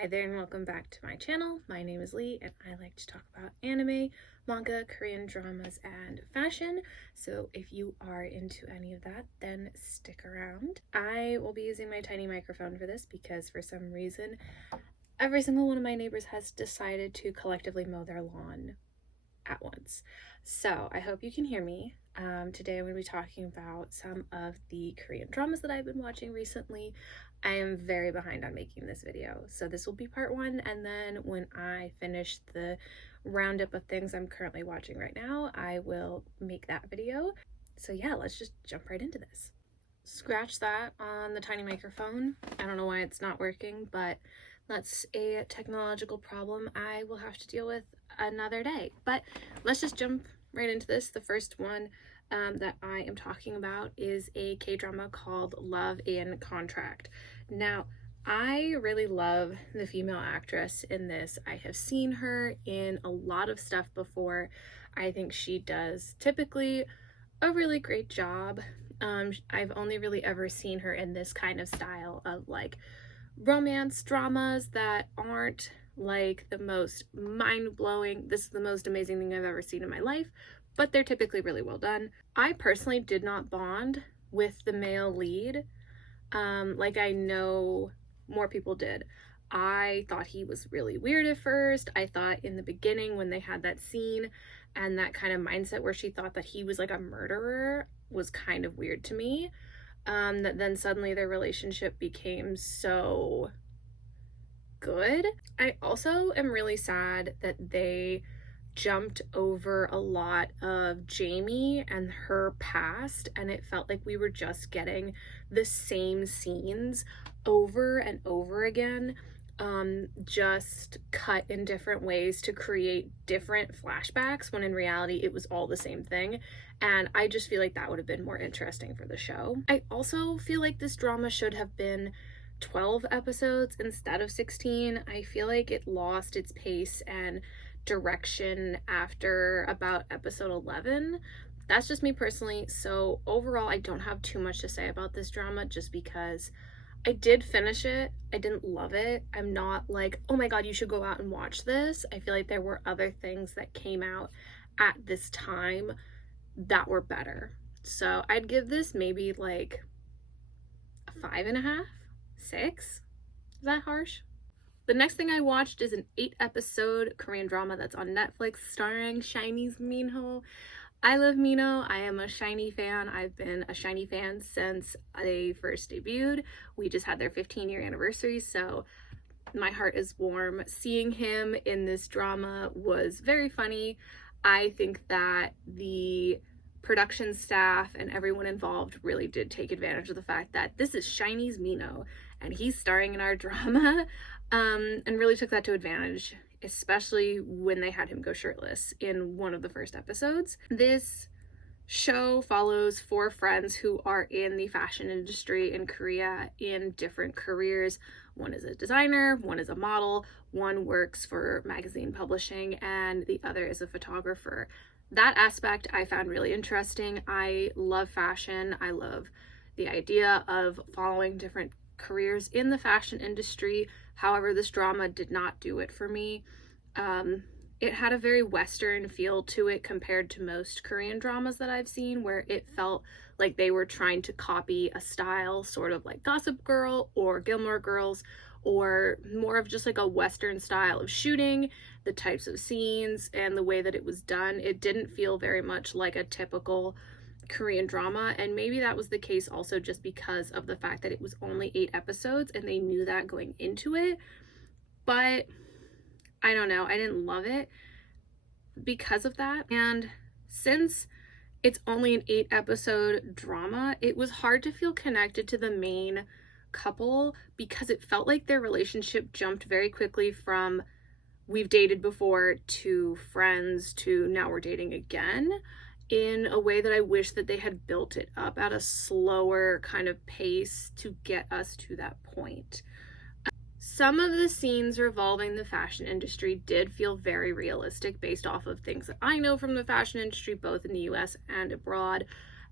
Hi there and welcome back to my channel. My name is Lee and I like to talk about anime, manga, Korean dramas, and fashion. So if you are into any of that, then stick around. I will be using my tiny microphone for this because for some reason, every single one of my neighbors has decided to collectively mow their lawn at once. So I hope you can hear me. Today I'm going to be talking about some of the Korean dramas that I've been watching recently. I am very behind on making this video, so this will be part one, and then when I finish the roundup of things I'm currently watching right now, I will make that video. So yeah, let's just jump right into this. Scratch that on the tiny microphone. I don't know why it's not working, but that's a technological problem I will have to deal with another day. But let's just jump right into this. The first one that I am talking about is a K-drama called Love in Contract. Now, I really love the female actress in this. I have seen her in a lot of stuff before. I think she does typically a really great job. I've only really ever seen her in this kind of style of like romance dramas that aren't like the most mind-blowing, this is the most amazing thing I've ever seen in my life, but they're typically really well done. I personally did not bond with the male lead like I know more people did. I thought he was really weird at first. I thought in the beginning when they had that scene and that kind of mindset where she thought that he was like a murderer was kind of weird to me. That then suddenly their relationship became so good. I also am really sad that they jumped over a lot of Jamie and her past, and it felt like we were just getting the same scenes over and over again, just cut in different ways to create different flashbacks when in reality it was all the same thing. And I just feel like that would have been more interesting for the show. I also feel like this drama should have been 12 episodes instead of 16. I feel like it lost its pace and direction after about episode 11. That's just me personally. So overall, I don't have too much to say about this drama just because I did finish it. I didn't love it. I'm not like, oh my god, you should go out and watch this. I feel like there were other things that came out at this time that were better. So I'd give this maybe like a 5.5, 6. Is that harsh? The next thing I watched is an 8-episode Korean drama that's on Netflix starring SHINee's Minho. I love Minho. I am a SHINee fan. I've been a SHINee fan since they first debuted. We just had their 15-year anniversary, so my heart is warm. Seeing him in this drama was very funny. I think that the production staff and everyone involved really did take advantage of the fact that this is SHINee's Minho and he's starring in our drama, and really took that to advantage, especially when they had him go shirtless in one of the first episodes. This show follows 4 friends who are in the fashion industry in Korea in different careers. One is a designer, one is a model, one works for magazine publishing, and the other is a photographer. That aspect I found really interesting. I love fashion. I love the idea of following different careers in the fashion industry. However, this drama did not do it for me. It had a very Western feel to it compared to most Korean dramas that I've seen, where it felt like they were trying to copy a style sort of like Gossip Girl or Gilmore Girls, or more of just like a Western style of shooting, the types of scenes and the way that it was done. It didn't feel very much like a typical Korean drama, and maybe that was the case also just because of the fact that it was only 8 episodes and they knew that going into it. But I don't know, I didn't love it because of that. And since it's only an 8-episode drama, it was hard to feel connected to the main couple because it felt like their relationship jumped very quickly from we've dated before to friends to now we're dating again, in a way that I wish that they had built it up at a slower kind of pace to get us to that point. Some of the scenes revolving the fashion industry did feel very realistic based off of things that I know from the fashion industry, both in the US and abroad,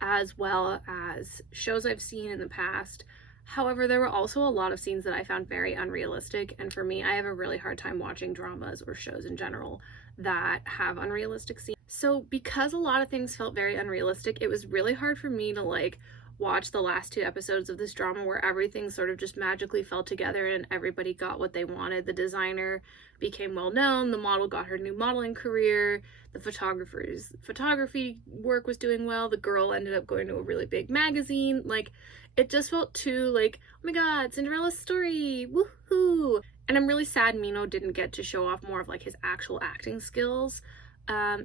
as well as shows I've seen in the past. However, there were also a lot of scenes that I found very unrealistic, and for me, I have a really hard time watching dramas or shows in general that have unrealistic scenes. So because a lot of things felt very unrealistic, it was really hard for me to like watch the last 2 episodes of this drama where everything sort of just magically fell together and everybody got what they wanted. The designer became well known, the model got her new modeling career, the photographer's photography work was doing well, the girl ended up going to a really big magazine. Like, it just felt too like, oh my god, Cinderella's story, woohoo! And I'm really sad Mino didn't get to show off more of like his actual acting skills.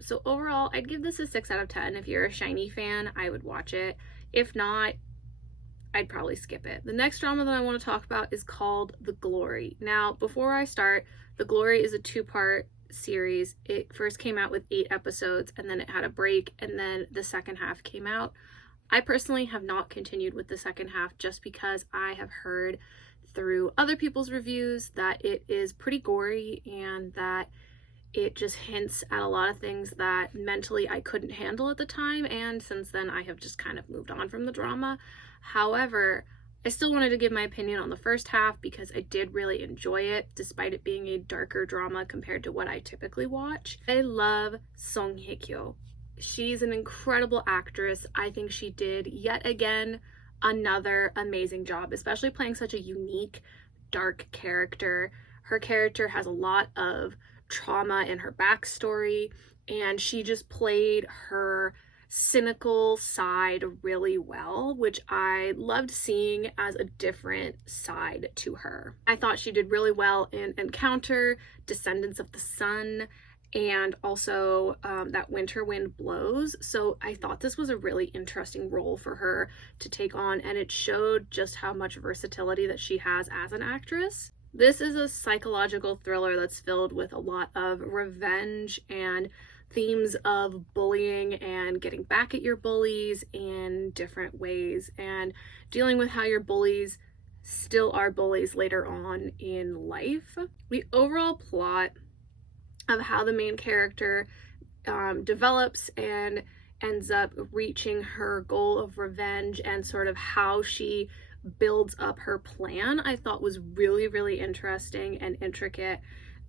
So overall, I'd give this a 6 out of 10. If you're a Shiny fan, I would watch it. If not, I'd probably skip it. The next drama that I want to talk about is called The Glory. Now, before I start, The Glory is a 2-part series. It first came out with 8 episodes, and then it had a break, and then the second half came out. I personally have not continued with the second half just because I have heard through other people's reviews that it is pretty gory and that it just hints at a lot of things that mentally I couldn't handle at the time, and since then I have just kind of moved on from the drama. However, I still wanted to give my opinion on the first half because I did really enjoy it, despite it being a darker drama compared to what I typically watch. I love Song Hye-kyo. She's an incredible actress. I think she did yet again another amazing job, especially playing such a unique, dark character. Her character has a lot of trauma in her backstory, and she just played her cynical side really well, which I loved seeing as a different side to her. I thought she did really well in Encounter, Descendants of the Sun, and also That Winter Wind Blows. So I thought this was a really interesting role for her to take on, and it showed just how much versatility that she has as an actress. This is a psychological thriller that's filled with a lot of revenge and themes of bullying and getting back at your bullies in different ways, and dealing with how your bullies still are bullies later on in life. The overall plot of how the main character develops and ends up reaching her goal of revenge and sort of how she builds up her plan, I thought was really, really interesting and intricate.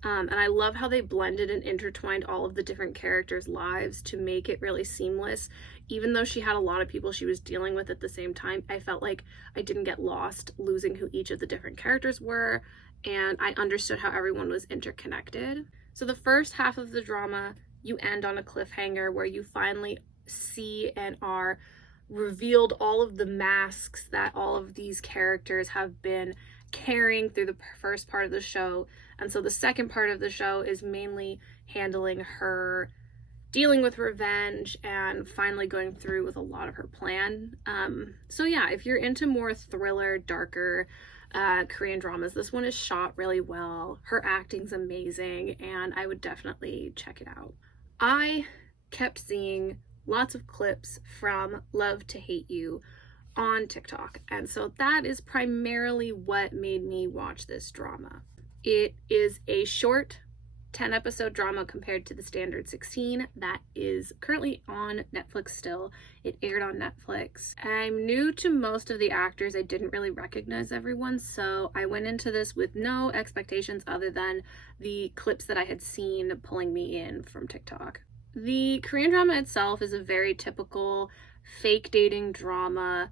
And I love how they blended and intertwined all of the different characters' lives to make it really seamless. Even though she had a lot of people she was dealing with at the same time, I felt like I didn't get lost losing who each of the different characters were, and I understood how everyone was interconnected. So the first half of the drama, you end on a cliffhanger where you finally see and are revealed all of the masks that all of these characters have been carrying through the first part of the show. And so the second part of the show is mainly handling her dealing with revenge and finally going through with a lot of her plan. So yeah, if you're into more thriller, darker Korean dramas, this one is shot really well. Her acting's amazing, and I would definitely check it out. I kept seeing lots of clips from Love to Hate You on TikTok, and so that is primarily what made me watch this drama. It is a short 10-episode drama compared to the standard 16 that is currently on Netflix still. It aired on Netflix. I'm new to most of the actors. I didn't really recognize everyone, so I went into this with no expectations other than the clips that I had seen pulling me in from TikTok. The Korean drama itself is a very typical fake dating drama,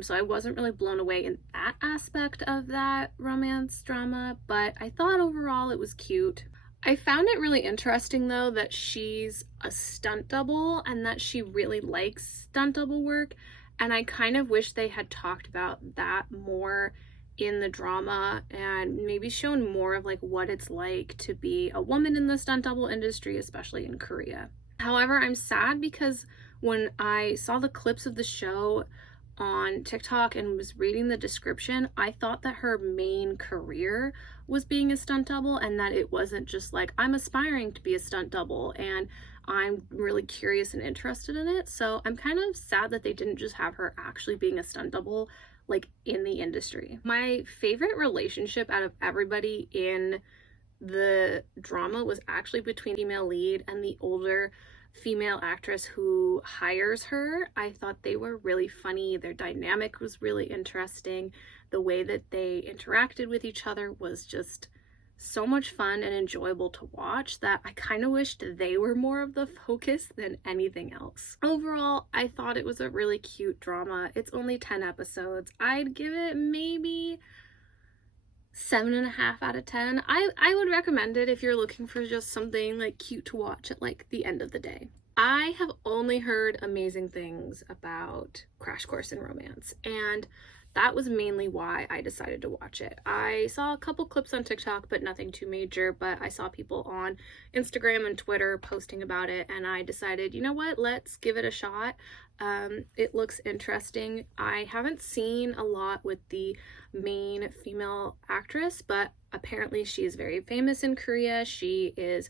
so I wasn't really blown away in that aspect of that romance drama, but I thought overall it was cute. I found it really interesting though that she's a stunt double and that she really likes stunt double work, and I kind of wish they had talked about that more in the drama and maybe shown more of like what it's like to be a woman in the stunt double industry, especially in Korea. However, I'm sad because when I saw the clips of the show on TikTok and was reading the description, I thought that her main career was being a stunt double and that it wasn't just like, I'm aspiring to be a stunt double and I'm really curious and interested in it. So I'm kind of sad that they didn't just have her actually being a stunt double like in the industry. My favorite relationship out of everybody in the drama was actually between the female lead and the older female actress who hires her. I thought they were really funny. Their dynamic was really interesting. the way that they interacted with each other was just so much fun and enjoyable to watch that I kind of wished they were more of the focus than anything else. Overall, I thought it was a really cute drama. It's only 10 episodes. I'd give it maybe 7.5 out of 10. I would recommend it if you're looking for just something like cute to watch at like the end of the day. I have only heard amazing things about Crash Course in Romance, and that was mainly why I decided to watch it. I saw a couple clips on TikTok, but nothing too major, but I saw people on Instagram and Twitter posting about it, and I decided, you know what, let's give it a shot. It looks interesting. I haven't seen a lot with the main female actress, but apparently she is very famous in Korea. She is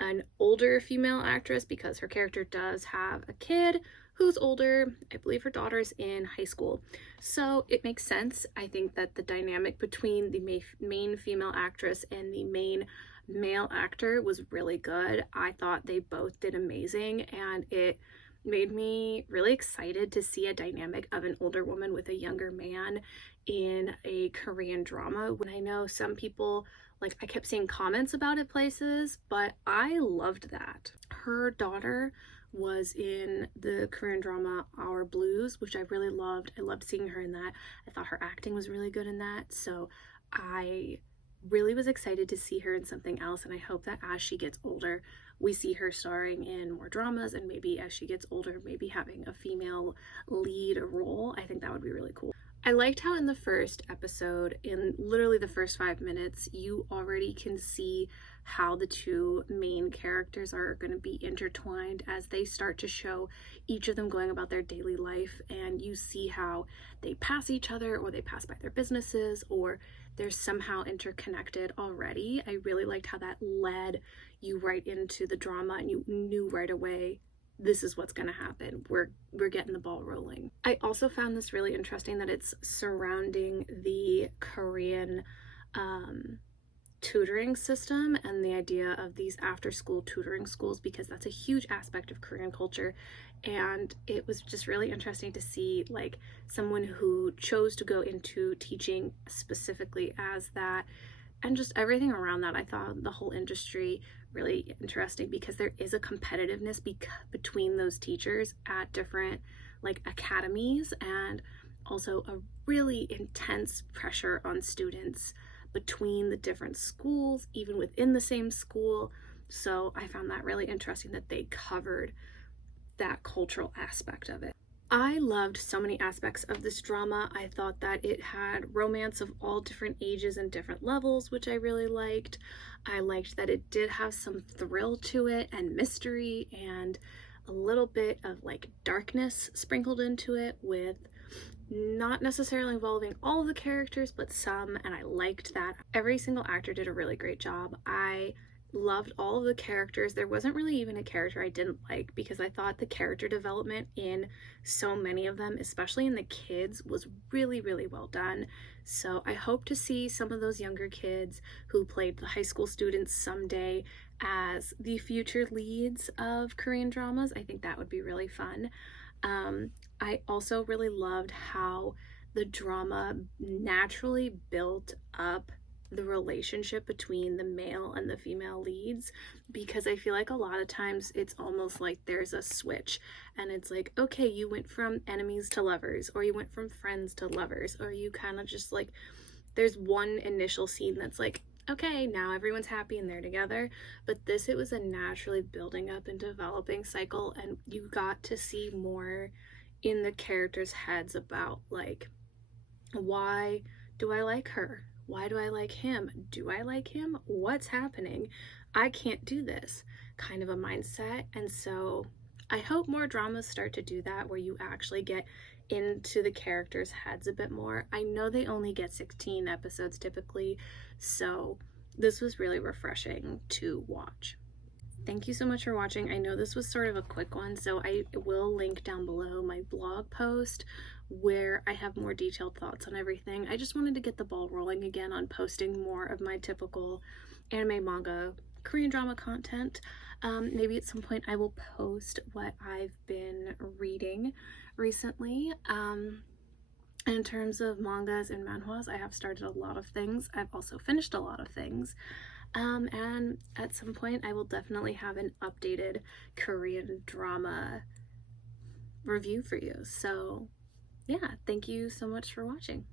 an older female actress because her character does have a kid who's older. I believe her daughter's in high school. So it makes sense. I think that the dynamic between the main female actress and the main male actor was really good. I thought they both did amazing, and it made me really excited to see a dynamic of an older woman with a younger man in a Korean drama. When I know some people, like, I kept seeing comments about it places, but I loved that. Her daughter was in the Korean drama Our Blues, which I really loved. I loved seeing her in that. I thought her acting was really good in that, so I really was excited to see her in something else, and I hope that as she gets older, we see her starring in more dramas, and maybe as she gets older, maybe having a female lead role. I think that would be really cool. I liked how in the first episode, in literally the first 5 minutes, you already can see how the two main characters are going to be intertwined as they start to show each of them going about their daily life, and you see how they pass each other, or they pass by their businesses, or they're somehow interconnected already. I really liked how that led you right into the drama, and you knew right away this is what's going to happen. We're getting the ball rolling. I also found this really interesting that it's surrounding the Korean tutoring system and the idea of these after-school tutoring schools, because that's a huge aspect of Korean culture. And it was just really interesting to see like someone who chose to go into teaching specifically as that, and just everything around that. I thought the whole industry really interesting because there is a competitiveness between those teachers at different like academies, and also a really intense pressure on students between the different schools, even within the same school. So I found that really interesting that they covered that cultural aspect of it. I loved so many aspects of this drama. I thought that it had romance of all different ages and different levels, which I really liked. I liked that it did have some thrill to it and mystery and a little bit of like darkness sprinkled into it, with not necessarily involving all of the characters, but some, and I liked that. Every single actor did a really great job. I loved all of the characters. There wasn't really even a character I didn't like, because I thought the character development in so many of them, especially in the kids, was really, really well done. So I hope to see some of those younger kids who played the high school students someday as the future leads of Korean dramas. I think that would be really fun. I also really loved how the drama naturally built up the relationship between the male and the female leads, because I feel like a lot of times it's almost like there's a switch and it's like, okay, you went from enemies to lovers, or you went from friends to lovers, or you kind of just like, there's one initial scene that's like, okay, now everyone's happy and they're together. But this, it was a naturally building up and developing cycle, and you got to see more in the characters' heads about like, why do I like her? Why do I like him? Do I like him? What's happening? I can't do this kind of a mindset. And so I hope more dramas start to do that, where you actually get into the characters' heads a bit more. I know they only get 16 episodes typically, so this was really refreshing to watch. Thank you so much for watching. I know this was sort of a quick one, so I will link down below my blog post where I have more detailed thoughts on everything. I just wanted to get the ball rolling again on posting more of my typical anime, manga, Korean drama content. Maybe at some point I will post what I've been reading recently. In terms of mangas and manhwas, I have started a lot of things. I've also finished a lot of things. And at some point, I will definitely have an updated Korean drama review for you. So, yeah, thank you so much for watching.